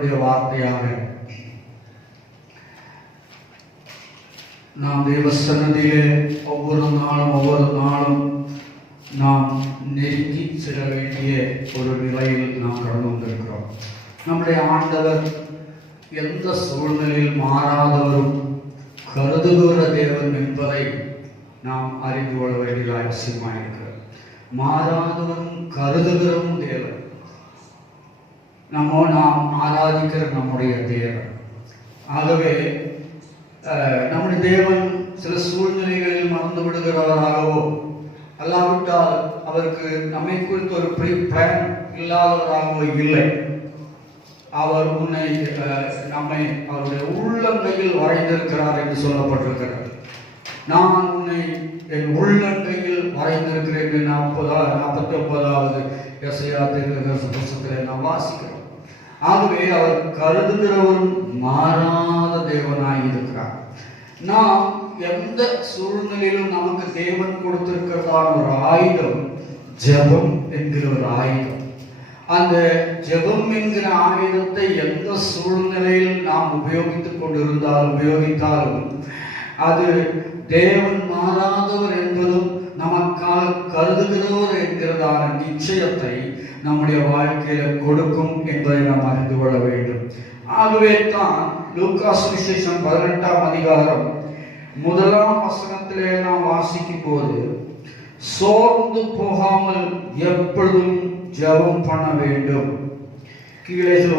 கர்த்தருடைய வார்த்தையாக நாம் தேவ சன்னதியிலே ஒவ்வொரு நாளும் நாம் நெருங்கி செல்ல வேண்டிய ஒரு நிலையில் நாம் கடந்து வந்திருக்கிறோம். நம்முடைய ஆண்டவர் எந்த சூழ்நிலையில் மாறாதவரும் கருதுகிற தேவன் என்பதை நாம் அறிந்து கொள்ள வேண்டியது அவசியமாக இருக்கிறது. மாறாதவரும் கருதுகிறவும் தேவன், நாம் ஆராதிக்கிற நம்முடைய தேவன். ஆகவே நம்முடைய தேவன் சில சூழ்நிலைகளில் மறந்து விடுகிறவராகவோ அல்லாவிட்டால் அவருக்கு நம்மை குறித்து ஒரு ப்ரீ பிளான் இல்லாதவராகவோ இல்லை. அவர் நம்மை அவருடைய உள்ளங்கையில் வரைந்திருக்கிறார் என்று சொல்லப்பட்டிருக்கிறது. நான் உன்னை என் உள்ளங்கையில் வரைந்திருக்கிறேன் என்று 49வது எசையா தீர்க்கதரிசன புத்தகத்தில் நாம் வாசிக்கிறோம். ஆகவே அவர் கருதுகிறவரும் மாறாத தேவனாய் இருக்கிறார். நாம் எந்த சூழ்நிலையிலும் நமக்கு தேவன் கொடுத்திருக்கிறதான ஒரு ஆயுதம் ஜெபம் என்கிற ஒரு ஆயுதம். அந்த ஜெபம் என்கிற ஆயுதத்தை எந்த சூழ்நிலையில் நாம் உபயோகித்தாலும் அது தேவன் மாறாதவர் என்பதும் நமக்காக கருதுகிறவர் என்கிறதான நிச்சயத்தை நம்முடைய வாழ்க்கையில கொடுக்கும் என்பதை நாம் அறிந்து கொள்ள வேண்டும். ஆகவே தான் லூக்கா சுவிசேஷம் 18ஆம் அதிகாரம் 1ஆம் வசனத்திலே நாம் வாசிக்கும் போது, சோர்ந்து போகாமல் எப்பொழுதும் ஜெபம் பண்ண வேண்டும். கீழே சில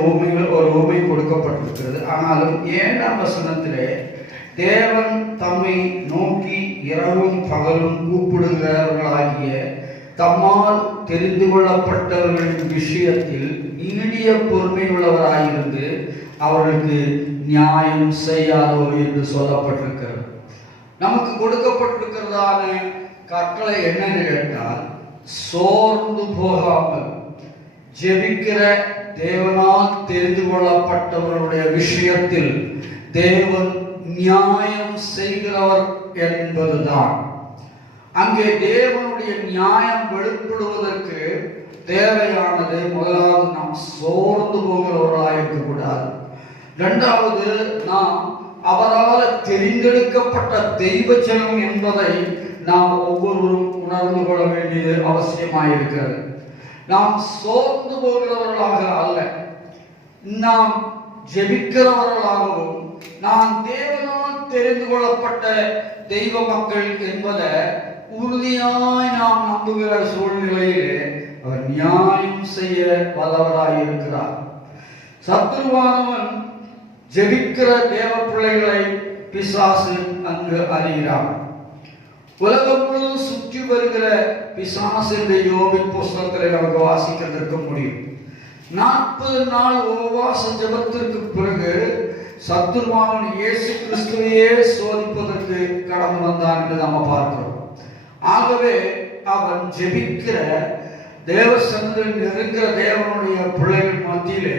ஒரு உவமை கொடுக்கப்பட்டிருக்கிறது. ஆனாலும் 7ஆம் வசனத்திலே தேவன் தம்மை நோக்கி இரவும் பகலும் கூப்பிடுகிறவர்களாகிய தம்மால் தெரிந்து கொள்ளப்பட்டவர்களின் விஷயத்தில் நீடிய பொறுமை உள்ளவராயிருந்து அவர்களுக்கு நியாயம் செய்யாதோ என்று சொல்லப்பட்டிருக்கிறது. நமக்கு கொடுக்கப்பட்டிருக்கிறதான கட்டளை என்னன்னு கேட்டால், சோர்ந்து போகாமல் ஜெபிக்கிற தேவனால் தெரிந்து கொள்ளப்பட்டவர்களுடைய விஷயத்தில் தேவன் நியாயம் செய்கிறவர் என்பதுதான். அங்கே தேவனுடைய நியாயம் வெளிப்படுவதற்கு தேவையானது, முதலாவது நாம் சோர்ந்து போகிறவர்களாக இருக்கக்கூடாது. இரண்டாவது, நாம் அவரால் தெரிந்தெடுக்கப்பட்ட தெய்வ ஜனம் என்பதை நாம் ஒவ்வொருவரும் உணர்ந்து கொள்ள வேண்டியது அவசியமாயிருக்கிறது. நாம் சோர்ந்து போகிறவர்களாக அல்ல, நாம் ஜெபிக்கிறவர்களாகவும் நான் தேவனால் தெரிந்து கொள்ளப்பட்ட தெய்வ மக்கள் என்பதை உறுதியாய் நாம் நம்புகிற சூழ்நிலையிலே அவர் நியாயம் செய்ய வல்லவராயிருக்கிறார். சத்துருவானவன் ஜெபிக்கிற தேவ பிள்ளைகளை பிசாசு அங்கு அறிகிறான். உலகம் முழுவதும் சுற்றி வருகிற பிசாசு இந்த யோபின் புஸ்தகத்தை நமக்கு வாசிக்கிறதற்கு முடியும். 40 நாள் உபவாச ஜெபத்திற்கு பிறகு சத்துருவானவன் இயேசு கிறிஸ்துவையே சோதிப்பதற்கு கடந்து வந்தான் என்று நாம பார்க்கிறோம். ஆகவே அவன் ஜெபிக்கிற தேவ சன்னதியில் இருக்கிற தேவனுடைய பிள்ளைகள் மத்தியிலே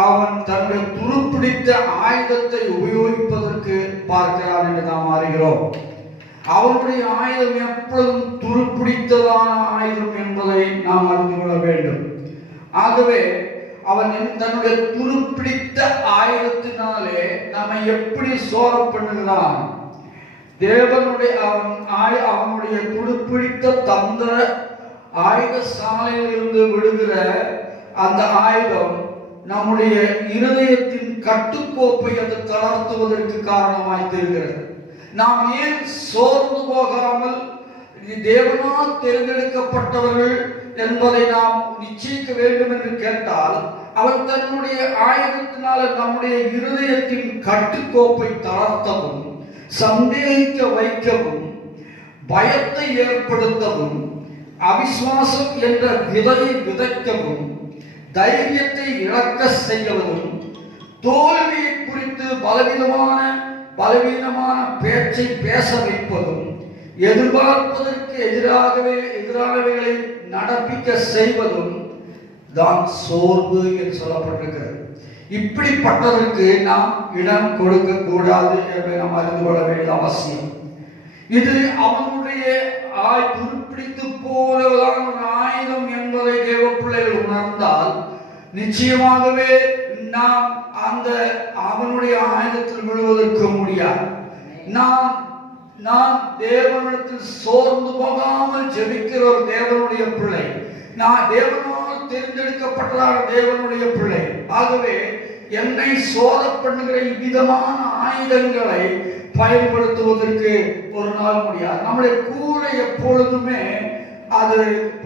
அவன் தன்னுடைய துருப்பிடித்த ஆயுதத்தை உபயோகிப்பதற்கு பார்க்கிறான் என்று நாம் அறிகிறோம். அவனுடைய ஆயுதம் எப்பொழுதும் துருப்பிடித்ததான ஆயுதம் என்பதை நாம் அறிந்து கொள்ள வேண்டும். ஆகவே அவன் தன்னுடைய துருப்பிடித்த ஆயுதத்தினாலே நம்மை எப்படி சோரம் பண்ணுகிறான்? அவனுடைய துருப்பிடித்த தந்திர ஆயுத சாலையில் இருந்து விடுகிற அந்த ஆயுதம் நம்முடைய இருதயத்தின் கட்டுக்கோப்பை அது தளர்த்துவதற்கு காரணமாய் தெரிகிறது. நாம் ஏன் சோர்ந்து போகாமல் தேவனால் தேர்ந்தெடுக்கப்பட்டவர்கள் என்பதை நாம் நிச்சயிக்க வேண்டும் என்று கேட்டால், அவர் தன்னுடைய ஆயுதத்தினால நம்முடைய இருதயத்தின் கட்டுக்கோப்பை தளர்த்தவும், சந்தேகிக்க வைக்கவும், பயத்தை ஏற்படுத்தவும், அவிசுவாசம் என்ற விதையை விதைக்கவும், தைரியத்தை இழக்க செய்யவும், தோல்வியை குறித்து பலவீனமான பேச்சை பேச வைப்பதும், எதிர்பார்ப்பதற்கு எதிரானவைகளை நடப்பிக்க செய்வதும் தான் சோர்வு என்று சொல்லப்பட்டிருக்கிறது. இப்படிப்பட்டதற்கு நாம் இடம் கொடுக்க கூடாது என்பதை நாம் அறிந்து கொள்ள வேண்டிய அவசியம். இது அவனுடைய துருப்பிடித்து போலதான் ஒரு ஆயுதம் என்பதை தேவ பிள்ளைகள் உணர்ந்தால் நிச்சயமாகவே நாம் அந்த அவனுடைய ஆயுதத்தில் விழுவதற்கு முடியாது. நான் தேவனிடத்தில் சோர்ந்து போகாமல் ஜெபிக்கிற ஒரு தேவனுடைய பிள்ளை. நான் தேவனால் தேர்ந்தெடுக்கப்பட்டதான தேவனுடைய பிள்ளை. ஆகவே என்னை சோத பண்ணுகிற இவ்விதமான ஆயுதங்களை பயன்படுத்துவதற்கு ஒரு நாள் முடியாது. நம்முடைய கூரை எப்பொழுதுமே அது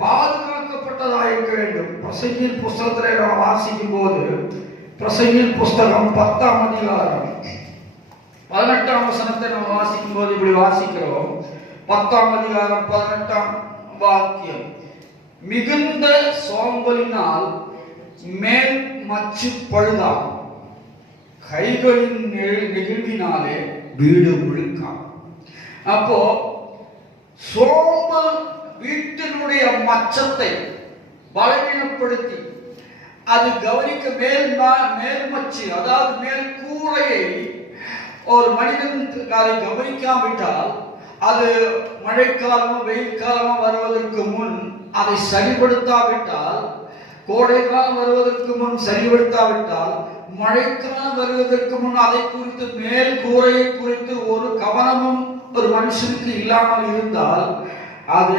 பாதுகாக்கப்பட்டதாக இருக்க வேண்டும். பிரசங்கியின் புஸ்தகத்தை நாம் வாசிக்கும் போது, பிரசங்கியின் புஸ்தகம் 10ஆம் அதிகாரம் 18ஆம் வசனத்தை நாம் வாசிக்கும் போது இப்படி வாசிக்கிறோம். 10ஆம் அதிகாரம் 18ஆம் வாக்கியம், மிகுந்த சோம்பலினால் மேல் மச்சு பழுதாம், கைகளின் நெகிழ்வினாலே வீடு முழுக்காம். அப்போ சோம்பல் வீட்டினுடைய மச்சத்தை பலவீனப்படுத்தி அது கவனிக்க மேல்மச்சு, அதாவது மேல் கூரையை ஒரு மனிதன் அதை கவனிக்காவிட்டால் அது மழைக்காலமும் வெயில் காலமும் வருவதற்கு முன் அதை சரிபடுத்தாவிட்டால், கோடை காலம் வருவதற்கு முன் சரிபடுத்தாவிட்டால், மழைக்காலம் வருவதற்கு முன் அதை குறித்து மேல் கூரையை குறித்து ஒரு கவனமும் ஒரு மனுஷனுக்கு இல்லாமல் இருந்தால் அது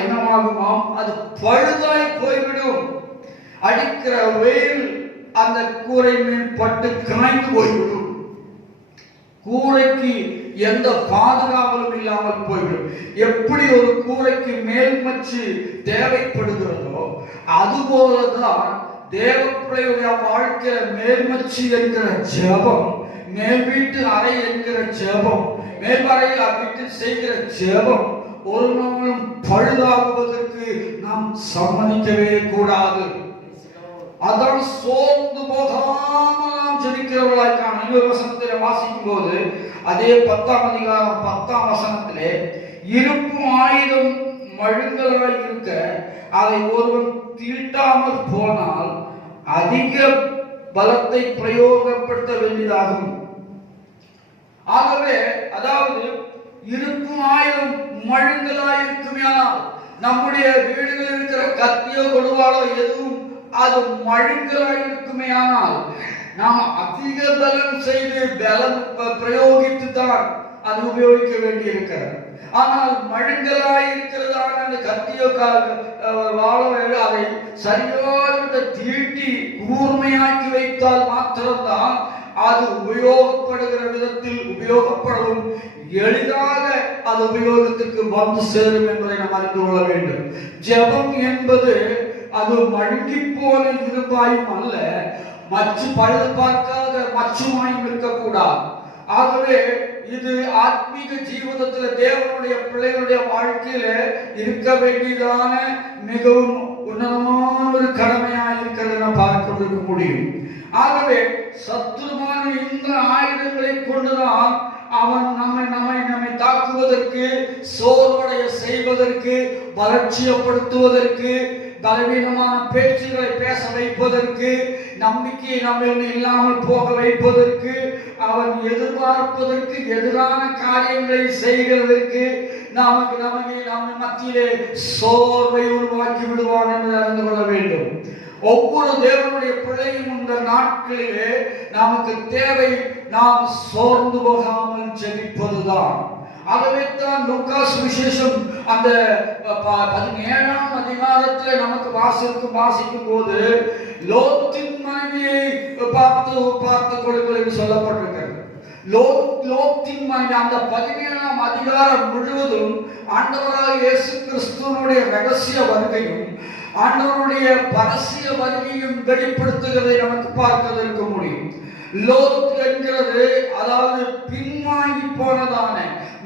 என்னவாகுமாம்? அது பழுதாய் போய்விடும். அடிக்கிற வெயில் அந்த கூரை மேல் பட்டு காய்ந்து போய்விடும். கூரைக்கு எந்த பாதுகாவலும் இல்லாமல் போய்விடும். எப்படி ஒரு கூரைக்கு மேல்மச்சு தேவைப்படுகிறதோ அதுபோலதான் தேவ பிள்ளையுடைய வாழ்க்கை மேல்மச்சு என்கிற ஜெபம், மேல் வீட்டு அறை என்கிற ஜெபம், மேல்வரையில் வீட்டில் செய்கிற ஜெபம் ஒரு நாளும் பழுதாகுவதற்கு நாம் சம்மதிக்கவே கூடாது. அதான் சோர்ந்து போகாமல் நாம் ஜெபிக்கிறவர்களாய் காண. இன்னொரு வசனத்திலே வாசிக்கும் போது அதே 10ஆம் அதிகாரம் 10ஆம் வசனத்திலே, இருப்பும் ஆயுதம் மழுங்கலாய் இருக்க அதை ஒருவன் தீட்டாமல் போனால் அதிக பலத்தை பிரயோகப்படுத்த வேண்டியதாகும். ஆகவே அதாவது இருக்கும் ஆயுதம் மழுங்கலாய் இருக்குமேனால், நம்முடைய வீடுகளில் இருக்கிற கத்தியோ கொடுவாளோ எதுவும் அது மழுங்கலாய் இருக்குமேயானால் நாம் அதிக பலம் செய்து பலம் பிரயோகித்து தான் அது உபயோகிக்க வேண்டி இருக்கிறது. ஆனால் மழுங்கலாய் இருக்கிறதான அந்த கத்தியோ வாழோ அதை சரியாக தீட்டி கூர்மையாக்கி வைத்தால் மாத்திரம்தான் அது உபயோகப்படுகிற விதத்தில் உபயோகப்படவும் எளிதாக அது உபயோகத்திற்கு வந்து சேரும் என்பதை நாம் அறிந்து கொள்ள வேண்டும். ஜெபம் என்பது அது மழுங்கி போன இருப்பாயும் அல்ல, மச்சு பழுது பார்க்காத மச்சுமாயும் இருக்கக்கூடாது. ஆகவே இது ஆத்மீக ஜீவிதத்தில் தேவனுடைய பிள்ளைகளுடைய வாழ்க்கையில இருக்க வேண்டியதான மிகவும் உன்னதமான ஒரு கடமையாக இருக்கிறது என பார்க்க முடியும். ஆகவே சத்துருமான இந்த ஆயுதங்களை கொண்டுதான் அவன் நம்மை தாக்குவதற்கு, சோர்வடைய செய்வதற்கு, பலட்சியப்படுத்துவதற்கு, பலவீனமான பேச்சுகளை பேச வைப்பதற்கு, நம்பிக்கையை நம்மில் இல்லாமல் போக வைப்பதற்கு, அவன் எதிர்பார்ப்பதற்கு எதிரான காரியங்களை செய்கிறதற்கு நம்ம மத்தியிலே சோர்வை உருவாக்கி விடுவான் என்று அறிந்து கொள்ள வேண்டும். ஒவ்வொரு தேவனுடைய பிள்ளையும் இந்த நாட்களிலே நமக்கு தேவை நாம் சோர்ந்து போகாமல் ஜெபிப்பதுதான். ஆகவே தான் லூக்கா சுவிசேஷம் அந்த 17ஆம் அதிகாரத்தில் நமக்கு வாசிக்கும் போது லோத்தின் மனைவியை பார்த்து கொடுங்கள் என்று சொல்லப்பட்டிருக்கிறது. லோத்தின் மனைவி அந்த 17ஆம் அதிகாரம் முழுவதும் ஆண்டவராக இயேசு கிறிஸ்துவனுடைய ரகசிய வருகையும் ஆண்டவருடைய பரசிய வருகையும் வெளிப்படுத்துகிறதை நமக்கு பார்க்க முடியும். லோத் என்கிறது அதாவது பின்வாங்கி போனதான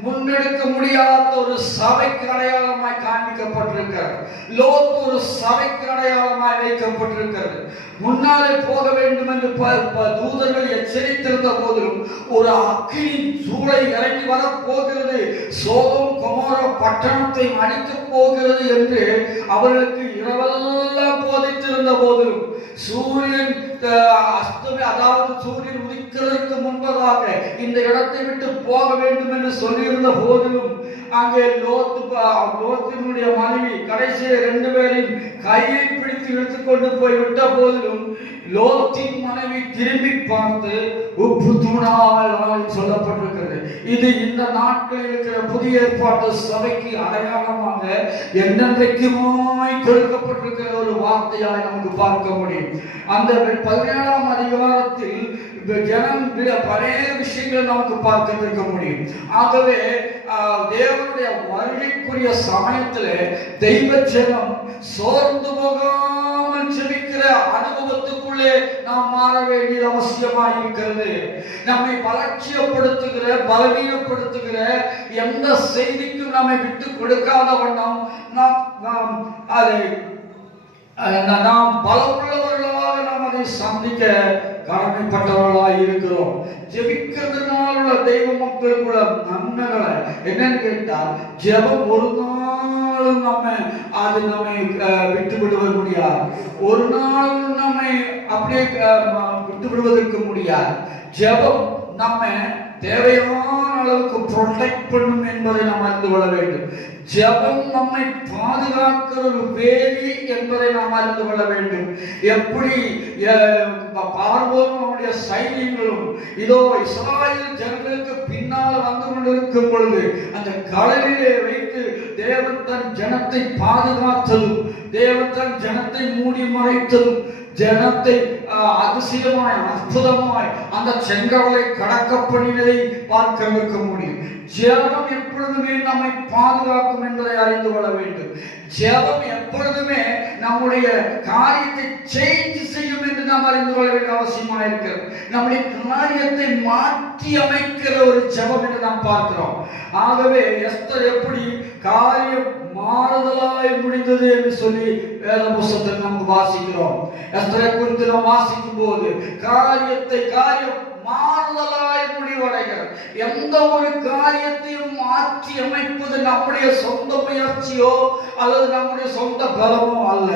முன்னெடுக்க முடியாத ஒரு சபைக்கு அடையாளமாய் காண்பிக்கப்பட்டிருக்கிறது. லோத் ஒரு சபைக்கு அடையாளமாய் வைக்கப்பட்டிருக்கிறது. முன்னாலே போக வேண்டும் என்று தூதர்கள் எச்சரித்திருந்த போதிலும் ஒரு அக்கினி சூளை இறங்கி வரப்போகிறது, சோதோம் கொமோரா பட்டணத்தை அழிக்கப் போகிறது என்று அவர்களுக்கு இரவெல்லாம் போதித்திருந்த போதிலும் சூரியன் அதாவது சூரியன் உதிக்கிறதுக்கு முன்பதாக இந்த இடத்தை விட்டு போக வேண்டும் என்று சொல்லியிருந்த போதிலும் அங்கே லோத்தினுடைய மனைவி கடைசியை 2 பேரையும் கையை பிடித்து இழுத்துக்கொண்டு போய் விட்ட போதிலும் லோத்தின் மனைவி திரும்பி பார்த்து உப்பு தூணால் சொல்லப்பட்டிருக்கிறது. இது இந்த நாட்களில் இருக்கிற புதிய ஏற்பாட்டு சபைக்கு அடையாளமாக என்னென்றைக்குமாய் கொடுக்கப்பட்டிருக்கிற ஒரு வார்த்தையாய் நமக்கு பார்க்க முடியும். அந்த 17ஆம் அதிகாரத்தில் ஜனம் பழைய விஷயங்களை நமக்கு பார்க்க முடியும். ஆகவே தேவனுடைய வருகைக்குரிய சமயத்தில் தெய்வ ஜனம் சோர்ந்து போகாமல் ஜெபிக்கிற அனுபவத்துக்குள்ளே நாம் மாற வேண்டியது அவசியமாக இருக்கிறது. நம்மை பலட்சியப்படுத்துகிற பலவீனப்படுத்துகிற எந்த செய்திக்கும் நம்மை விட்டு கொடுக்காத வண்ணம் நாம் பலமுள்ளவர்களாக நாம் அதை சந்திக்க கடமைப்பட்டவர்களாக இருக்கிறோம். ஜெபிக்கிறதுனால உள்ள தெய்வ மக்களுக்குள்ள நன்மைகளை என்னன்னு கேட்டால், ஜெபம் ஒரு நாளும் நம்மை விட்டு விடுவது முடியாது. ஒரு நாளும் நம்மை அப்படியே விட்டு விடுவதற்கு முடியாது. ஜெபம் நம்மை தேவையான அளவுக்கு ப்ரொடெக்ட் பண்ணும் என்பதை நாம் அறிந்து கொள்ள வேண்டும். ஜெபம் நம்மை பாதுகாக்கிற ஒரு வேலி என்பதை நாம் அறிந்து கொள்ள வேண்டும். எப்படி பார்வோன் அவனுடைய சைனியங்களும் இதோ இஸ்ராயேல் ஜனங்களுக்கு பின்னால் வந்து கொண்டிருக்கும் பொழுது அந்த கடலிலே வைத்து தேவன் தன் ஜனத்தை பாதுகாத்ததும், தேவன் தன் ஜனத்தை மூடி மறைத்ததும், ஜனத்தை அதிசயமாய் அற்புதமாய் அந்த செங்கடலை கடக்க பண்ணினதை பார்க்க வைக்க முடியும். ஜெபம் எப்பொழுதுமே நம்மை பாதுகாக்கும் என்பதை அறிந்து கொள்ள வேண்டும். ஜெபம் எப்பொழுதுமே நம்முடைய காரியத்தை சேஞ்ச் செய்யும் என்று நாம் அறிந்து கொள்ள வேண்டிய அவசியமாக இருக்கிறது. நம்முடைய காரியத்தை மாற்றி அமைக்கிற ஒரு ஜெபம் என்று நாம் பார்க்கிறோம். ஆகவே எஸ்தர் எப்படி காரியம் மாறுதலாய் முடிந்தது என்று சொல்லி வேத புத்தகத்தில் நாம் வாசிக்கிறோம். எஸ்தரை குறித்து நாம் வாசிக்கும் போது காரியம் மாறுதலாய் முடிவடைகிறது. எந்த ஒரு காரியத்தையும் மாற்றி அமைப்பது நம்முடைய சொந்த முயற்சியோ அல்லது நம்முடைய சொந்த பலமோ அல்ல.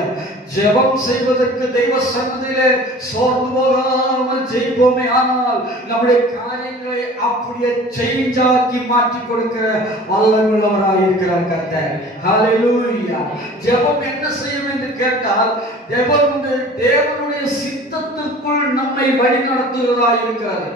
ஜெபம் செய்வதற்கு தெய்வ சன்னதியிலே சோர்ந்து போகாமல் ஜெயிப்போமே ஆனால் நம்முடைய காரியங்களை அப்படியே சேஞ்சாக்கி மாற்றி கொடுக்கிற வல்லமையுள்ளவராய் இருக்கிறார் கர்த்தர். ஹல்லேலூயா. ஜெபம் என்ன செய்யும் என்று கேட்டால், ஜெபம் தேவனுடைய சித்தத்திற்குள் நம்மை வழிநடத்துகிறதா இருக்கிறது.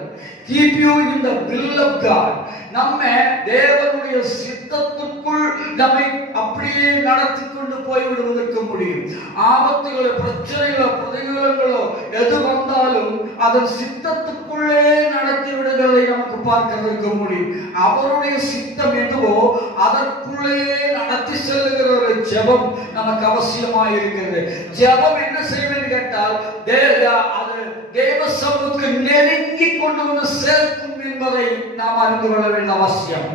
Keep you in the will of God. நம்ம தேவனுடைய சித்தத்திற்குள் நம்மை அப்படியே நடத்தி கொண்டு போய்விடுவதற்கு முடியும். ஆபத்துகளோ பிரச்சனைகளோ பிரதிகூலங்களோ எது வந்தாலும் அதன் சித்தத்துக்குள்ளே நடத்தி விடுகிறதை நமக்கு பார்க்கிறதுக்கு முடியும். அவருடைய சித்தம் எதுவோ அதற்குள்ளே நடத்தி செல்லுகிற ஒரு ஜெபம் நமக்கு அவசியமாக இருக்கிறது. ஜெபம் என்ன செய்வது கேட்டால், அது தேவ சமூகத்துக்கு நெருங்கி கொண்டு வந்து சேர்க்கும் என்பதை நாம் அறிந்து கொள்ள வேண்டிய அவசியம்.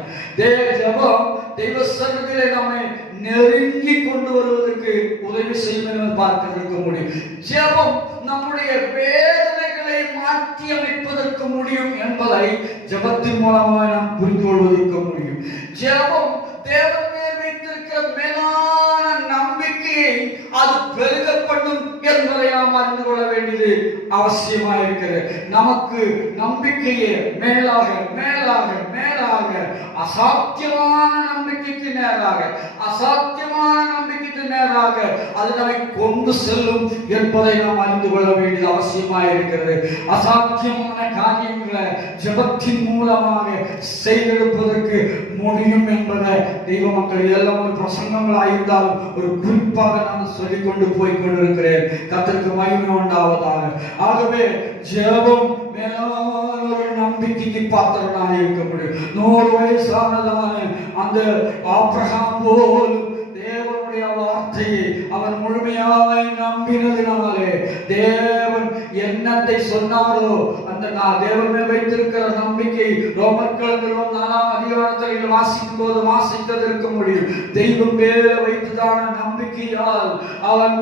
ஜெபம் தெய்வ சன்னதியிலே நம்மை நெருங்கி கொண்டு வருவதற்கு உதவி செய்யும் என்று பார்க்க முடியும். ஜெபம் நம்முடைய வேதனைகளை மாற்றி அமைப்பதற்கு முடியும் என்பதை ஜெபத்தின் மூலமாக நாம் புரிந்து கொள்வதற்கு முடியும். ஜெபம் தேவன் மேல் வைத்திருக்கிற மேலான நம்பிக்கையை அது பெருக பண்ணும் என்பதை நாம் அறிந்து கொள்ள வேண்டியது அவசியமாக இருக்கிறது. நமக்கு நம்பிக்கையே மேலாக மேலாக மேலாக அசாத்தியமான நம்பிக்கைக்கு நேராக அது நம்மை கொண்டு செல்லும் என்பதை நாம் அறிந்து கொள்ள வேண்டியது அவசியமாக இருக்கிறது. அசாத்தியமான காரியங்களை ஜெபத்தின் மூலமாக செய்தெடுப்பதற்கு முடியும் என்பதை தெய்வ மக்கள் எல்லாம் ஒரு பிரசங்கங்களாக இருந்தாலும் ஒரு குறிப்பாக நான் சொல்லிக் கொண்டு போய் கொண்டிருக்கிறேன். கர்த்தருக்கு மகிமை உண்டாவதாக. ஆகவே ஜெபம் மேலான ஒரு நம்பிக்கைக்கு பாத்திரனாக இருக்க முடியும். 100 வயசானதான அந்த ஆபிரகாம் போல் தேவனுடைய வார்த்தையை அவன் முழுமையாய் நம்பினதினாலே தேவன் என்னத்தை சொன்னாரோ அந்த தேவன் மேல் வைத்திருக்கிற நம்பிக்கை ரோமர் 4ஆம் அதிகாரத்தில் வாசிக்கும் போது வாசித்ததற்கு முடியும். தெய்வம் மேல வைத்ததான நம்பிக்கையால் அவன்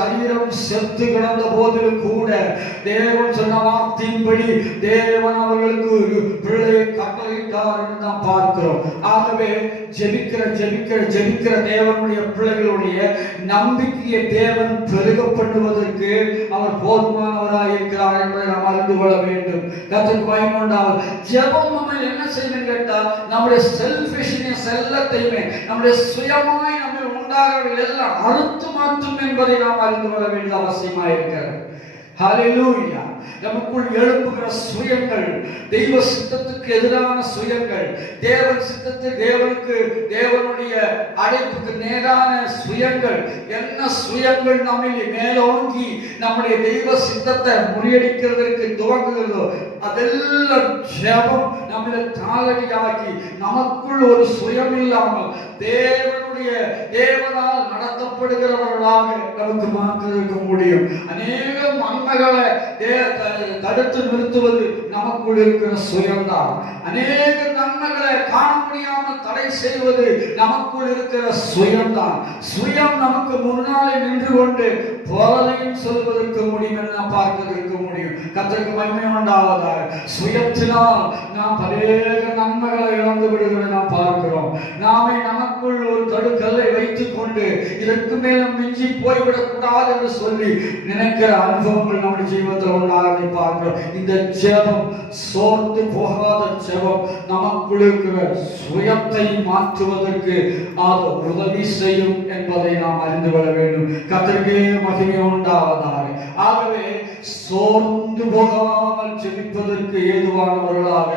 சரீரம் செத்து கிடந்த போதிலும் கூட தேவன் சொன்ன வார்த்தையின்படி தேவன் அவர்களுக்கு ஒரு பிள்ளையை கட்டளையிட்டார் என்று நாம் பார்க்கிறோம். ஆகவே ஜெபிக்கிற தேவனுடைய பிள்ளைகளுடைய நம்பிக்கையை தேவன் பெருக பண்ணுவதற்கு அவர் போதுமானவராய் இருக்கிறார் என்பதை நாம் அறிந்து கொள்ள வேண்டும். கர்த்தருக்கு மகிமை உண்டாவதாக. ஜெபம் நம்ம என்ன செய்யணும் கேட்டால், நம்முடைய செல்ஃபிஷ்னஸ் எல்லாத்தையுமே நம்முடைய சுயமாய் நம்ம உண்டாகிறவர்கள் எல்லாம் அறுத்து மாற்றும் என்பதை நாம் அறிந்து கொள்ள வேண்டிய அவசியமாக இருக்கிறது. ஹல்லேலூயா. நமக்குள் எழுப்புகிற சுயங்கள், தெய்வ சித்தத்துக்கு எதிரான சுயங்கள், தேவன் சித்தத்தை தேவனுடைய அழைப்புக்கு நேரான சுயங்கள், என்ன சுயங்கள் நம்மில் மேலோங்கி நம்முடைய தெய்வ சித்தத்தை முறியடிக்கிறதுக்கு துவங்குகிறதோ அதெல்லாம் ஜெபம் நம்மளை தாளடியாக்கி நமக்குள் ஒரு சுயம் இல்லாமல் தேவனால் நடத்தப்படுகிறவர்களாக நமக்கு மாற்றிருக்க முடியும். அநேக நன்மைகளை தடுத்து நிறுத்துவது நமக்குள் இருக்கிற சுயம்தான். அநேக நன்மைகளை காண முடியாமல் தடை செய்வது நமக்குள் இருக்கிற சுயம்தான். சுயம் நமக்கு முன்னாலே நின்று கொண்டு போதையும் சொல்வதற்கு முடியும் என பார்ப்பதற்கு முடியும். கர்த்தருக்கு மகிமை உண்டாவதாக. சுயத்தினால் நாம் அநேக நன்மைகளை இழந்து விடுகிறதை நாம் பார்க்கிறோம். நாமே நமக்குள் ஒரு தடுக்கல்லை வைத்துக் கொண்டு இதற்கு மேல மிஞ்சி போய்விடக் கூடாது என்று சொல்லி நினைக்கிற அனுபவங்கள் நம்முடைய ஜீவத்தில் உண்டாவதை பார்க்கிறோம். இந்த ஜெபம் சோர்ந்து போகாத ஜெபம் நமக்குள் இருக்கிற சுயத்தை மாற்றுவதற்கு அது உதவி செய்யும் என்பதை நாம் அறிந்து கொள்ள வேண்டும். கர்த்தருக்கே மகிமை உண்டாவதாக. ஆகவே சோர்ந்து போகாமல் ஜெபிப்பதற்கு ஏதுவானவர்களாக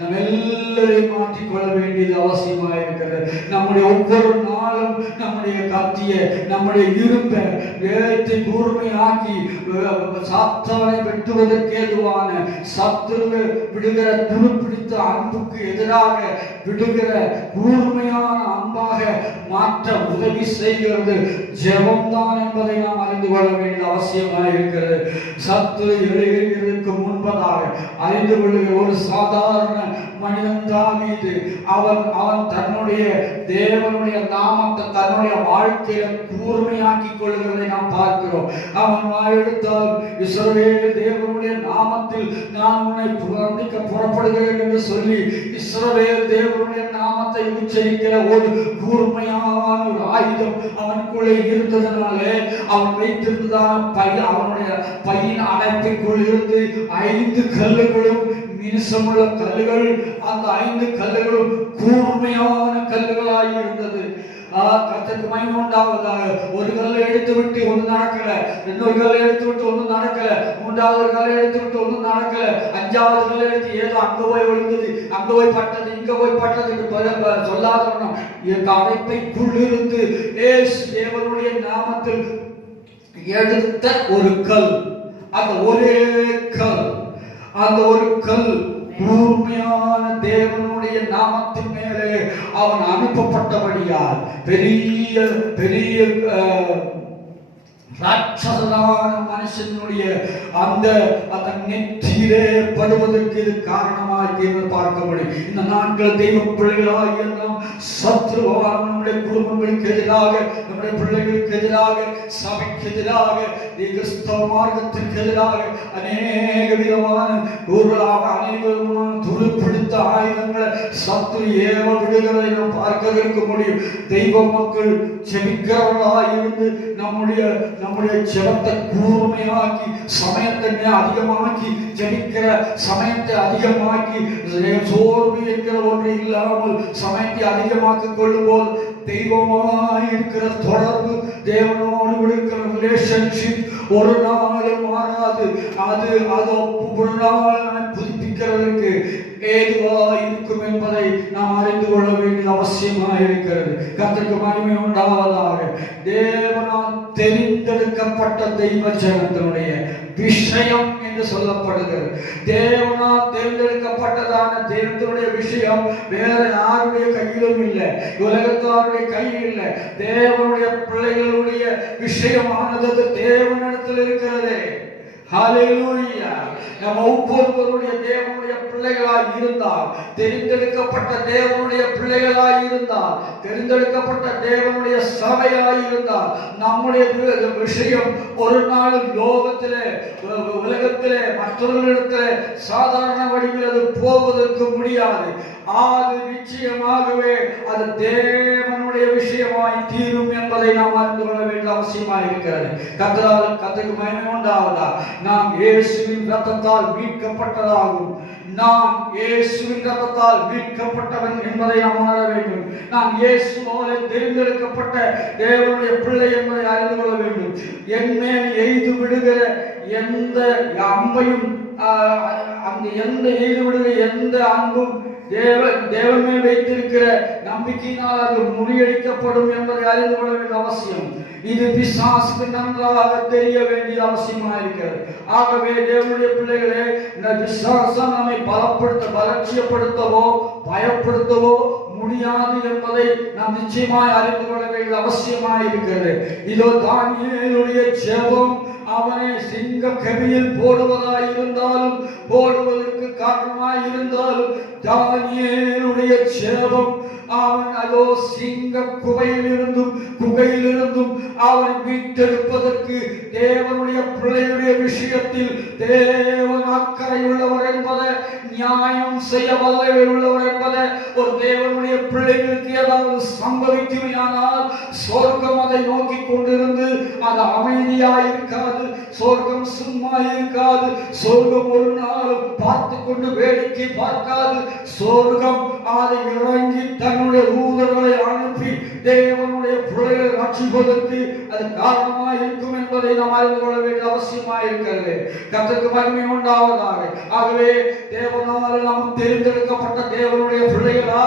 நம்ம எல்லாரையும் மாற்றிக்கொள்ள வேண்டியது அவசியமாக இருக்கிறது. நம்முடைய ஒவ்வொரு நாளும் நம்முடைய கத்திய, நம்முடைய இரும்பை வேகத்தை கூர்மையாக்கி சாத்தானை வெட்டுவதற்கு ஏதுவான சத்துருவை விடுகிற துருப்பிடித்த அன்புக்கு எதிராக விடுகிற கூர்மையான அன்பாக மாற்ற உதவி செய்கிறது ஜெபம்தான் என்பதை நாம் அறிந்து கொள்ள வேண்டிய அவசியமாக இருக்கிறது. சத்துரு எழுகிறதுக்கு முன்பதாக அறிந்து கொள்ளுகிற ஒரு சாதாரண மனிதன் தாவீது அவன் தன்னுடைய தேவனுடைய நாமத்தை தன்னுடைய வாழ்க்கையில கூர்மையாக்கி கொள்கிறதை நாம் பார்க்கிறோம். அவன் வாயெடுத்தால் இஸ்ரவேல் தேவனுடைய நாமத்தில் நான் உன்னை சந்திக்க புறப்படுகிறேன் என்று சொல்லி இஸ்ரவேல் தேவனுடைய நாமத்தை உச்சரிக்கிற ஒரு கூர்மையான ஒரு ஆயுதம் அவனுக்குள்ளே இருந்ததனாலே அவன் வைத்திருந்ததான அவனுடைய பையின் அடைப்புக்குள் இருந்து 5 கல்லுகளும் மினுசமுள்ள கல்லுகள், அந்த 5 கல்லுகளும் கூர்மையான கல்லுகளாய் இருந்தது. கர்த்தருக்கு மகிமை உண்டாவதாக. ஒரு கல்லை எடுத்து விட்டு ஒன்று நடக்கல, இன்னொரு கல்லை எடுத்து விட்டு ஒன்றும் நடக்கல, மூன்றாவது கல்லை எடுத்து விட்டு ஒன்றும் நடக்கல, 5வது கல்லை எடுத்து ஏதோ அங்க போய் விழுந்தது, அங்க போய் பட்டது, இங்க போய் பட்டது என்று சொல்லாதவனும் அடைப்பைக்குள் இருந்து தேவனுடைய நாமத்தில் எடுத்த ஒரு கல், அந்த ஒரே கல், அந்த ஒரு கல் கூர்மையான தேவனுடைய நாமத்தின் மேலே அவன் அனுப்பப்பட்டபடியால் பெரிய பெரிய ராட்சசனான மனுஷனுடைய அந்த நெற்றியிலே படுவதற்கு இது காரணமாக பார்க்க முடியும். இந்த நாட்கள் தெய்வ பிள்ளைகளாக நாம் சத்ருவான நம்முடைய குடும்பங்களுக்கு எதிராக, நம்முடைய பிள்ளைகளுக்கு எதிராக, சபைக்கு எதிராக, கிறிஸ்தவ மார்க்கத்திற்கு எதிராக அநேக விதமான துருப்பிடித்த ஆயுதங்களை சத்ரு ஏவ விடுகிறதை நாம் பார்க்கதற்கு முடியும். தெய்வ மக்கள் செபிக்கிறவர்களாக இருந்து நம்முடைய ஜெபத்தை கூர்மையாக்கி, சமயத்தை அதிகமாக்கி, ஜெபிக்கிற சமயத்தை அதிகமாக்கி, சோர்வு என்கிற ஒன்று இல்லாமல் சமயத்தை அதிகமாக்கிக் கொள்ளும் போது தெய்வமாய் இருக்கிற தொடர்பு, தேவனோடு இருக்கிற ரிலேஷன்ஷிப் ஒரு நாளும் மாறாது. அது ஒரு நாள் புதுப்பிக்கிறதுக்கு ஏதுவாக இருக்கும் என்பதை நாம் அறிந்து கொள்ள வேண்டியது அவசியமாக இருக்கிறது. கர்த்தருக்கு மகிமை உண்டாவதாக. தேவனால் தெரிந்தெடுக்கப்பட்ட தெய்வ ஜனத்தினுடைய விஷயம் என்று சொல்லப்படுகிறது. தேவனால் தேர்ந்தெடுக்கப்பட்டதான தேவனுடைய விஷயம் வேற யாருடைய கையிலும் இல்லை, உலகத்தாருடைய கையில் இல்லை. தேவனுடைய பிள்ளைகளுடைய விஷயமானது தேவனிடத்தில் இருக்கிறது. ஹல்லேலூயா. நம்ம ஒவ்வொருவருடைய தேவனுடைய பிள்ளைகளாய் இருந்தால், தெரிந்தெடுக்கப்பட்ட தேவனுடைய பிள்ளைகளாய் இருந்தால், தெரிந்தெடுக்கப்பட்ட தேவனுடைய சபையாய் இருந்தால், நம்முடைய விஷயம் ஒரு நாள் லோகத்திலே, உலகத்திலே, மற்றவர்களிடத்திலே சாதாரண வடிவில் அது போவதற்கு முடியாது. அது நிச்சயமாகவே அது தேவனுடைய விஷயமாய் தீரும் என்பதை நாம் அறிந்து கொள்ள வேண்டிய அவசியமாக இருக்கிறது. கர்த்தருக்கு மகிமை உண்டாவதா. நாம் இயேசுவின் இரத்தத்தால் மீட்கப்பட்டதாகும். நாம் இயேசுவின் இரத்தத்தால் மீட்கப்பட்டவன் என்பதை நாம் உணர வேண்டும். நாம் இயேசுவோடு தெரிந்தெடுக்கப்பட்ட தேவனுடைய பிள்ளை என்பதை அறிந்து கொள்ள வேண்டும். என் மேல் எய்து விடுகிற எந்த அம்பையும் அந்த எந்த ஈடுபடுகிற எந்த அன்பும் தேவன் மேல் வைத்திருக்கிற நம்பிக்கையினால் அது முறியடிக்கப்படும் என்பதை அறிந்து கொள்ள வேண்டிய அவசியம். இது பிசாசுக்கு நன்றாக தெரிய வேண்டிய அவசியமாக இருக்கிறது. ஆகவே தேவனுடைய பிள்ளைகளே, இந்த விசுவாசம் நம்மை பலட்சியப்படுத்தவோ பயப்படுத்தவோ முடியாது என்பதை நாம் நிச்சயமாய் அறிந்து கொள்ள வேண்டிய அவசியமாக இருக்கிறது. இதோ தானியேலுடைய ஜெபம் அவனை சிங்க கவியில் போடுவதாயிருந்தாலும் போடுவதற்கு காரணமாய் இருந்தாலும் தானியேலுடைய ஜெபம் அவன் அதோ சிங்க குகையிலிருந்தும் அவனை மீட்டெடுப்பதற்கு தேவனுடைய பிள்ளையுடைய விஷயத்தில் தேவன் அக்கறை உள்ளவர் என்பதை, நியாயம் செய்ய வல்லவர் உள்ளவர் என்பதை, ஒரு தேவனுடைய பிள்ளைகளுக்கு ஏதாவது சம்பவிக்குமானால் சொர்க்கம் அதை நோக்கி கொண்டிருந்து அது அமைதியாயிருக்காது. சொர்க்கம் சும்மா இருக்காது. சொர்க்கம் ஒரு நாள் பார்த்து கொண்டு வேடிக்கை பார்க்காது. சொர்க்கம் அதை இறங்கி தன்னுடைய தூதர்களை அனுப்பி தேவனுடைய பிள்ளைகளை ரட்சிப்பதற்கு அது காரணமாக இருக்கும் என்பதை நாம் அறிந்து கொள்ள வேண்டிய அவசியமாக இருக்கிறது. கர்த்தருக்கு மகிமை உண்டாவதாக. ஆகவே தேவனால் நாம் தெரிந்தெடுக்கப்பட்ட தேவனுடைய பிள்ளைகளா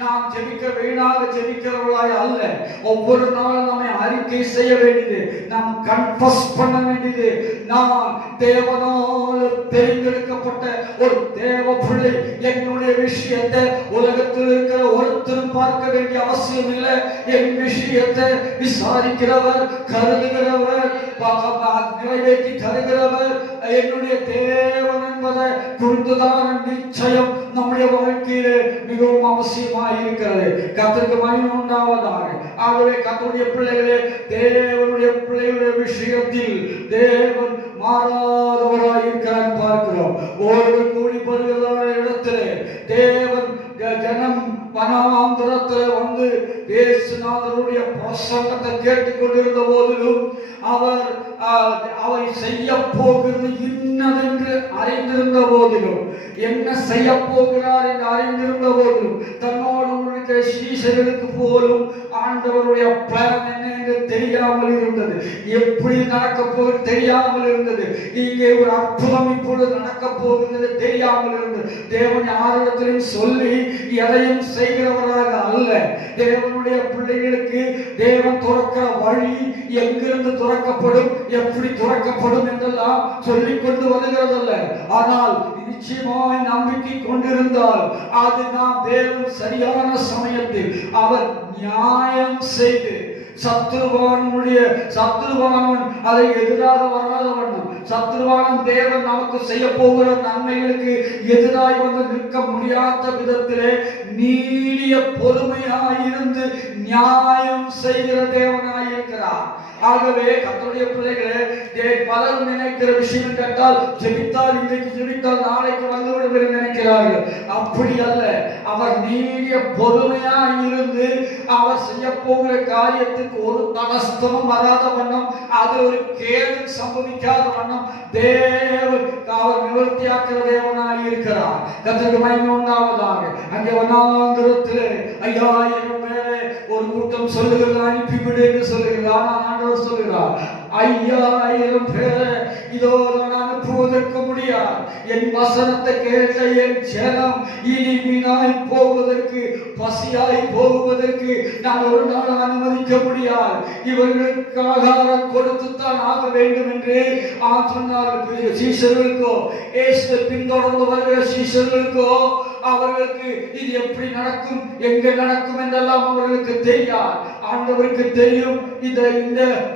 நாம் ஜெபிக்க வீணாக ஜெபிக்கிறவர்களாய் அல்ல. ஒவ்வொரு நாளும் நம்மை அறிக்கை செய்ய வேண்டியது, நாம் கன்ஃபஸ் பண்ண வேண்டியது, நான் தேவனால் தெரிந்தெடுக்கப்பட்ட ஒரு தேவ பிள்ளை. என்னுடைய விஷயத்தை உலகத்தில் இருக்கிற ஒருத்தரும் பார்க்க வேண்டிய அவசியம் இல்லை. என் விஷயத்தை விசாரிக்கிறவர், கருதுகிறவர், நிறைவேற்றி தருகிறவர் என்னுடைய தேவன் என்பதை குறித்துதான் நிச்சயம் நம்முடைய வாழ்க்கையிலே மிகவும் அவசியமாக இருக்கிறது. கர்த்தருக்கு மகிமை உண்டாவதாக. ஆகவே கர்த்தருடைய பிள்ளைகளே, தேவனுடைய பிள்ளைகளுடைய விஷயத்தில் தேவன் மாறாதவராக இருக்கிறார் பார்க்கிறோம். ஒரு கூடி வருகிறதான இடத்திலே தேவன் ஜனம் வனாந்தரத்தில் வந்து இயேசுநாதருடைய பிரசங்கத்தை கேட்டுக்கொண்டிருந்த போதிலும் அவர் செய்ய போகிறது இன்னதென்று அறிந்திருந்த போதிலும், என்ன செய்ய போகிறார் என்று அறிந்திருந்த போதிலும், தன்னோடு இருக்கிற சீஷர்களுக்கு போலும் ஆண்டவருடைய பிளான் என்ன என்று தெரியாமல் இருந்தது. எப்படி நடக்க போகிறது தெரியாமல் இருந்தது. இங்கே ஒரு அற்புதம் இப்பொழுது நடக்க போகிறது தெரியாமல் இருந்தது. தேவன் யாரிடத்திலும் சொல்லி எதையும் செய்கிறவராக அல்ல. தேவனுடைய பிள்ளைகளுக்கு தேவன் துறக்கிற வழி எங்கிருந்து துறக்கப்படும், எப்படி துறக்கப்படும் என்றெல்லாம் சொல்லிக் கொண்டு வருகிறதல்ல. ஆனால் நிச்சயமாய் நம்பிக்கை கொண்டிருந்தால் அது நாம் தேவன் சரியான சமயத்தில் அவர் நியாயம் செய்து சத்துருவானவன் அதை எதிராக வராத வண்ணம், சத்துருவானம் தேவன் நமக்கு செய்ய போகிற நன்மைகளுக்கு எதிராக வந்து நிற்க முடியாத விதத்திலே நீடிய பொறுமையாயிருந்து நியாயம் செய்கிற தேவனாயிருக்கிறார். ஆகவே கர்த்தருடைய பிள்ளைகளே, பலர் நினைக்கிற விஷயம் கேட்டால் ஜெபித்தால் இன்றைக்கு ஜெபித்தால் நாளைக்கு வந்துவிடும் என்று நினைக்கிறார்கள். அப்படி அல்ல. அவர் நீடிய பொறுமையாய் இருந்து அவர் செய்ய போகிற காரியத்துக்கு ஒரு தடஸ்தமும் வராத வண்ணம், அது ஒரு கேடு சம்பவிக்காத வண்ணம் தேவன் அவர் நிவர்த்தியாக்கிற தேவனாய் இருக்கிறார். கர்த்தருக்கு மகிமை உண்டாவதாக. அங்கே வனாந்தரத்திலே 5000 பேரை ஒரு கூட்டம் சொல்லுகிறது, அனுப்பிவிடு என்று சொல்லுகிறது. ஆனால் ஆண்டவர் சொல்லுகிறார் 5000 பேரை இதோ நான் அனுப்புவதற்கு முடியாது. என் வசனத்தை கேட்ட என் ஜனம் இனி வீணாய் போவதற்கு, பசியாய் போவதற்கு நான் ஒரு நாள் அனுமதிக்க முடியாது. இவர்களுக்கு ஆகாரம் கொடுத்துத்தான் ஆக வேண்டும் என்று சொன்னார்கள். சீஷர்களுக்கோ, இயேசுவை பின்தொடர்ந்து வருகிற சீஷர்களுக்கோ அவர்களுக்கு இது எப்படி நடக்கும், எங்க நடக்கும் என்றெல்லாம் அவர்களுக்கு தெரியாது. ஆண்டவருக்கு தெரியும். இந்த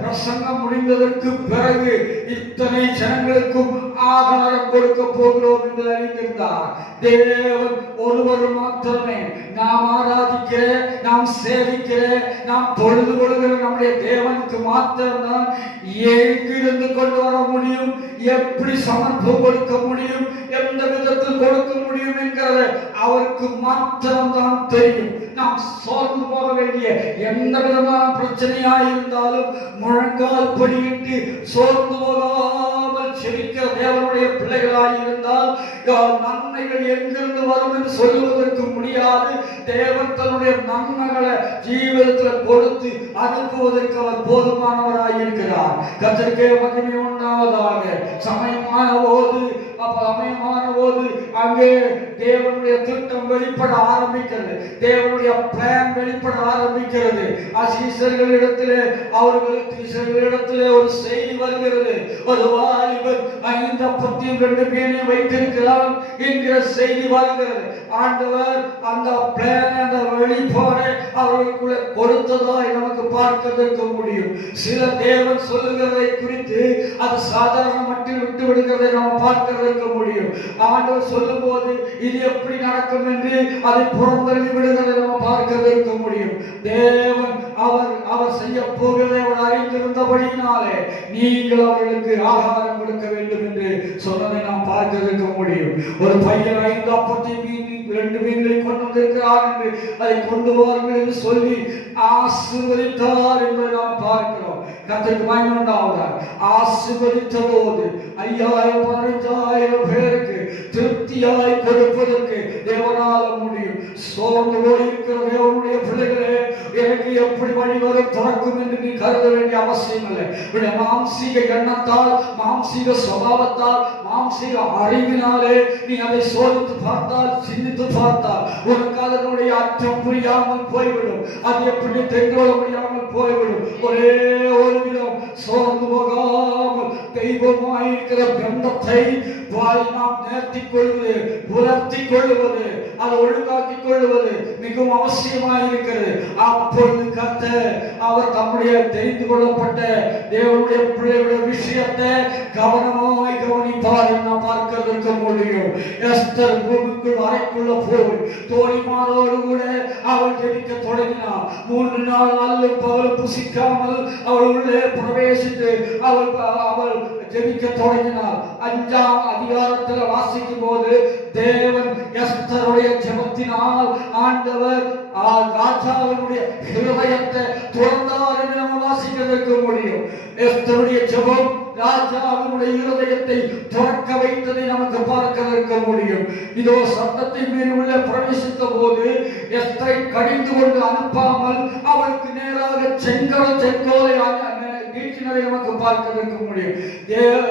பிரசங்கம் முடிந்ததற்கு பிறகு இத்தனை ஜனங்களுக்கும் ஆகாரம் கொடுக்க போகிறோம் என்று அறிந்திருந்தார். தேவன் ஒருவர் மாத்திரமே நாம் ஆராதிக்கிற, நாம் சேவிக்கிற, நாம் தொழுது கொள்கிற நம்முடைய தேவனுக்கு மாத்திரம்தான் எங்கிருந்து கொண்டு வர முடியும், எப்படி சமர்ப்பம் கொடுக்க முடியும், எந்த விதத்தில் கொடுக்க முடியும் என்கிறது அவருக்கு மாத்திரம்தான் தெரியும். நாம் சோர்ந்து போக வேண்டிய எந்த விதமான பிரச்சனையா இருந்தாலும் முழங்கால் படியிட்டு சோர்ந்து போகாமல் செபிக்கிற தேவனுடைய பிள்ளைகளாய் இருந்தால் நன்மைகள் எங்கிருந்து வரும் என்று சொல்லுவதற்கு முடியாது. தேவன் தன்னுடைய நன்மைகளை ஜீவிதத்தில் கொடுத்து அனுப்புவதற்கு அவர் போதுமானவராய் இருக்கிறார். கர்த்தருக்கே மகிமை உண்டாவதாக. சமயமான போது அங்கே தேவனுடைய திட்டம் வெளிப்பட ஆரம்பிக்கிறது. தேவனுடைய பிளான் வெளிப்பட ஆரம்பிக்கிறது. சீசர்களிடத்திலே அவர்களிடத்திலே ஒரு செய்தி வருகிறது. ஒரு வாலிபர் 5 அப்பத்தையும் 2 மீனையும் வைத்திருக்கிறார் என்கிற செய்தி வருகிறது. ஆண்டவர் அந்த பிளான், அந்த வெளிப்பாடு அவர்களுக்குள்ள கொடுத்ததாய் நமக்கு பார்க்கிறதற்கு முடியும். சில தேவன் சொல்லுகிறதை குறித்து அது சாதாரண மட்டில் விட்டு விடுகிறதை நாம் பார்க்கிறதற்கு முடியும். ஆண்டவர் சொல்லும் போது இது எப்படி நடக்கும் என்று அதை புறந்தள்ளி விடுகிறதை நாம் பார்க்கிறதற்கு முடியும். தேவன் அவர் செய்ய போகிறதை அவர் அறிந்திருந்தபடியினாலே நீங்கள் அவர்களுக்கு ஆகாரம் கொடுக்க வேண்டும் என்று சொன்னதை நாம் பார்க்கிறதற்கு முடியும். ஒரு பையன் 5 அப்பத்தையும் 2 மீன்களை கொண்டு வந்திருக்கிறார் என்று அதை கொண்டு வாருங்கள் என்று சொல்லி ஆசீர்வதித்தார் என்பதை நாம் பார்க்கிறோம். கர்த்தருக்கு மகிமை உண்டாவதாக. ஆசீர்வதித்த போது 5000 15,000 பேருக்கு திருப்தியாய் கொடுப்பதற்கு தேவனால முடியும். சோர்ந்து போயிருக்கிற தேவனுடைய பிள்ளைகளே, எனக்கு எப்படி வழி வரும் திறக்கும் என்று நீ கருத வேண்டிய அவசியம் இல்லை. மாம்சீக எண்ணத்தால், மாம்சீக சுபாவத்தால், மாம்சீக அறிவினாலே நீ அதை சோதித்து பார்த்தால், சிந்தித்து பார்த்தால் உனக்கு அதனுடைய அர்த்தம் புரியாமல் போய்விடும். அது எப்படி தெரிந்துகொள்ள முடியாமல் போய்விடும். ஒரே ஒரு விதம், சோர்ந்து போகாமல் தெய்வமாயிருக்கிற பந்தத்தை நாம் நேர்த்திக் கொள்வது, புலர்த்தி கொள்வது, அதை ஒழுங்காக்கிக் கொள்வது மிகவும் அவசியமாயிருக்கிறது. அப்பொழுது கர்த்தர் அவர் தம்முடைய தெரிந்து கொள்ளப்பட்ட தேவனுடைய பிள்ளைகளுடைய விஷயத்தை கவனமாய் கவனிப்பார் என்று பார்க்கிறதற்கு முடியும். எஸ்தர் பூமிக்குள் அறைக்குள்ள போய் தோழிமாரோடு கூட அவள் ஜெபிக்க தொடங்கினார். 3 நாள் அல்லும் பகலும் புசிக்காமல் அவள் உள்ளே பிரவேசித்து அவள் ஜெபிக்க தொடங்கினார். 5ஆம் அதிகாரத்தில் வாசிக்கும் போது தேவன் எஸ்தருடைய ஜெபத்தினால் ஆண்டவர் ராஜாவினுடைய இருதயத்தை துறந்தார் என்று நாம் வாசிக்கிறதற்கு முடியும். எஸ்தருடைய ஜெபம் ராஜாவினுடைய இருதயத்தை துறக்க வைத்ததை நமக்கு பார்க்கிறதற்கு முடியும். இதோ சத்தத்தின் மீது உள்ள பிரவேசித்த போது எஸ்தரை கடிந்து கொண்டு அனுப்பாமல் அவளுக்கு நேராக செங்கோலை நீட்டினதை நமக்கு பார்க்கிறதற்கு முடியும்.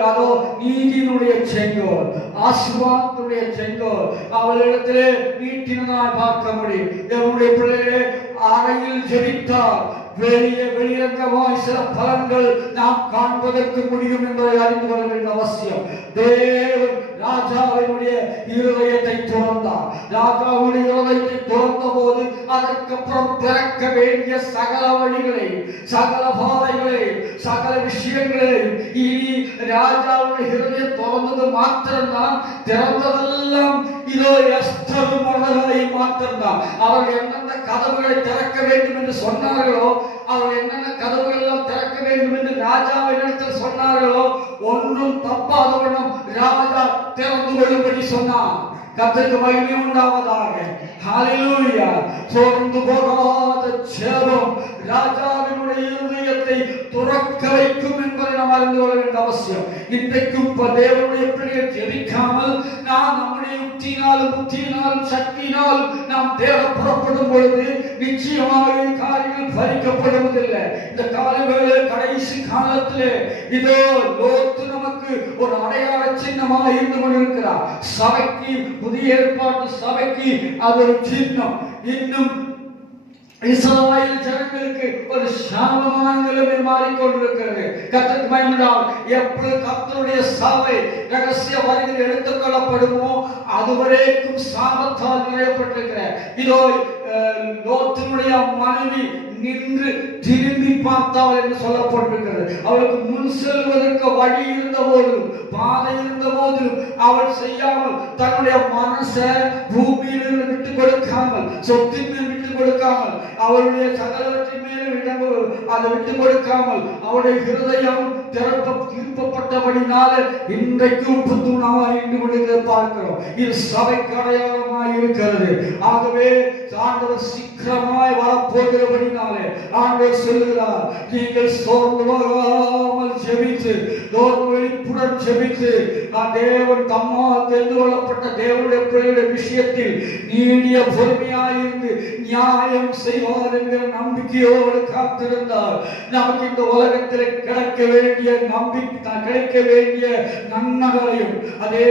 அதோ நீதியினுடைய செங்கோல், ஆசீர்வாதத்துடைய செங்கோல் அவளிடத்திலே நீட்டினதாய் பார்க்க முடியும். தேவனுடைய பிள்ளைகளே, அறையில் ஜெபித்தார் வெளியரங்கமாய் சில பலன்கள் நாம் காண்பதற்கு முடியும் என்பதை அறிந்து கொள்ள வேண்டிய அவசியம். தேவன் ராஜாவினுடைய இருதயத்தை துறந்தார். ராஜாவுடைய இருதயத்தை துறந்த போது அதற்கப்புறம் திறக்க வேண்டிய சகல வழிகளை, சகல பாதைகளை, சகல விஷயங்களை இனி ராஜாவுடைய இருதயம் துறந்தது மாத்திரம்தான். திறந்ததெல்லாம் இதோ எஸ்தரும் மொர்தெகாய் மாத்திரம்தான். அவர்கள் எந்தெந்த கதவுகளை திறக்க வேண்டும் என்று சொன்னார்களோ, அவர்கள் என்னென்ன கதவுகள் எல்லாம் திறக்க வேண்டும் என்று ராஜாவினிடத்தில் சொன்னார்களோ, ஒன்றும் தப்பாத வண்ணம் ராஜா திறந்து கொள்ளும்படி சொன்னார். கர்த்தருக்கு மகிமை உண்டாவதாக. ஹல்லேலூயா. சோர்ந்து போகாத ஜெபம் ராஜாவினுடைய இருதயத்தை துறக்க வைக்கும் என்பதை நாம் அறிந்து கொள்ள வேண்டிய அவசியம். இன்றைக்கும் தேவனுடைய பிள்ளைகள் ஜெபிக்காமல் நாம் நம்முடைய யுக்தியினாலும் புத்தியினாலும் சக்தியினாலும் நாம் தேட புறப்படும் பொழுது நிச்சயமாக காரியங்கள் பறிக்கப்படுவதில்லை. இந்த காலவேளை கடைசி காலத்திலே இதோ லோத்து நமக்கு ஒரு அடையாள சின்னமாக இருந்து கொண்டிருக்கிறார். சபைக்கு, புதிய ஏற்பாட்டு சபைக்கு அது ஒரு சின்னம். இன்னும் இஸ்ரவேல் ஜனங்களுக்கு ஒரு சாபமான நிலைமை மாறிக்கொண்டிருக்கிறது. கர்த்தருக்கு மகிமை உண்டாவதாக. எப்பொழுது கர்த்தருடைய சபை ரகசிய வருகையில் எடுத்துக் கொள்ளப்படுமோ அதுவரைக்கும் சாபத்தால் நிறையப்பட்டிருக்கிற இதோ லோத்தினுடைய மனைவி நின்று திரும்பி பார்த்தாள் என்று சொல்லப்பட்டிருக்கிறது. அவளுக்கு முன் செல்வதற்கு வழி இருந்த போதிலும், பாதை இருந்த போதிலும் அவள் செய்யாமல் தன்னுடைய மனசை பூமியிலிருந்து விட்டுக் கொடுக்காமல், சொத்தின் விட்டுக் கொடுக்காமல், அவருடைய சகலவற்றின் மேலும் அதை விட்டு கொடுக்காமல், அவருடைய இருதயம் திருப்பப்பட்டபடினால இன்றைக்கு உப்பு தூணாக இன்று பார்க்கிறோம். இது சபைக்கு அடையாளமாய் இருக்கிறது. ஆகவே ஆண்டவர் சீக்கிரமாய் வரப்போகிறபடினாலே ஆண்டவர் சொல்லுகிறார், நீங்கள் சோர்ந்து போகாமல் ஜெபித்து, விழிப்புடன் ஜெபித்து, தேவன் தம்மால் தெரிந்து கொள்ளப்பட்ட தேவனுடைய பிள்ளைகளுடைய விஷயத்தில் நீடிய பொறுமையாயிருந்து நியாயம் செய்வார் என்கிற நம்பிக்கையோடு காத்திருந்தார். நமக்கு இந்த உலகத்தில் கிடைக்க வேண்டிய கிடைக்க வேண்டிய நன்மைகளையும், அதே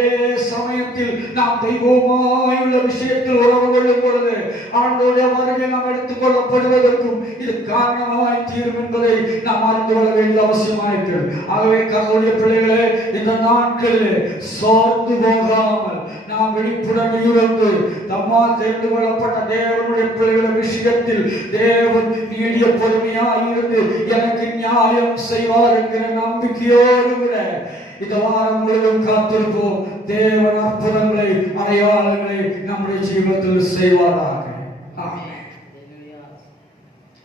சமயத்தில் நாம் தெய்வமாயுள்ள விஷயத்தில் உறவு கொள்ளும் பொழுது ஆண்டோடைய வருகை நாம் எடுத்துக் கொள்ளப்படுவதற்கும் இது காரணமாய் தீரும் என்பதை நாம் அறிந்து கொள்ள வேண்டிய அவசியமாயிருக்கிறது. ஆகவே கர்த்தருடைய பிள்ளைகளே, இந்த நாட்களிலே சோர்ந்து போகாமல் நாம் விழிப்புடன் இருந்து தம்மால் தெரிந்து கொள்ளப்பட்ட தேவனுடைய பிள்ளைகளின் விஷயத்தில் தேவன் நீடிய பொறுமையாய் இருந்து எனக்கு நியாயம் செய்வார் என்கிற நம்பிக்கையோடு கூட இந்த வாரம் முழுவதும் காத்திருப்போம். தேவன் அற்புதங்களை, அடையாளங்களை நம்முடைய ஜீவிதத்தில் செய்வாரா.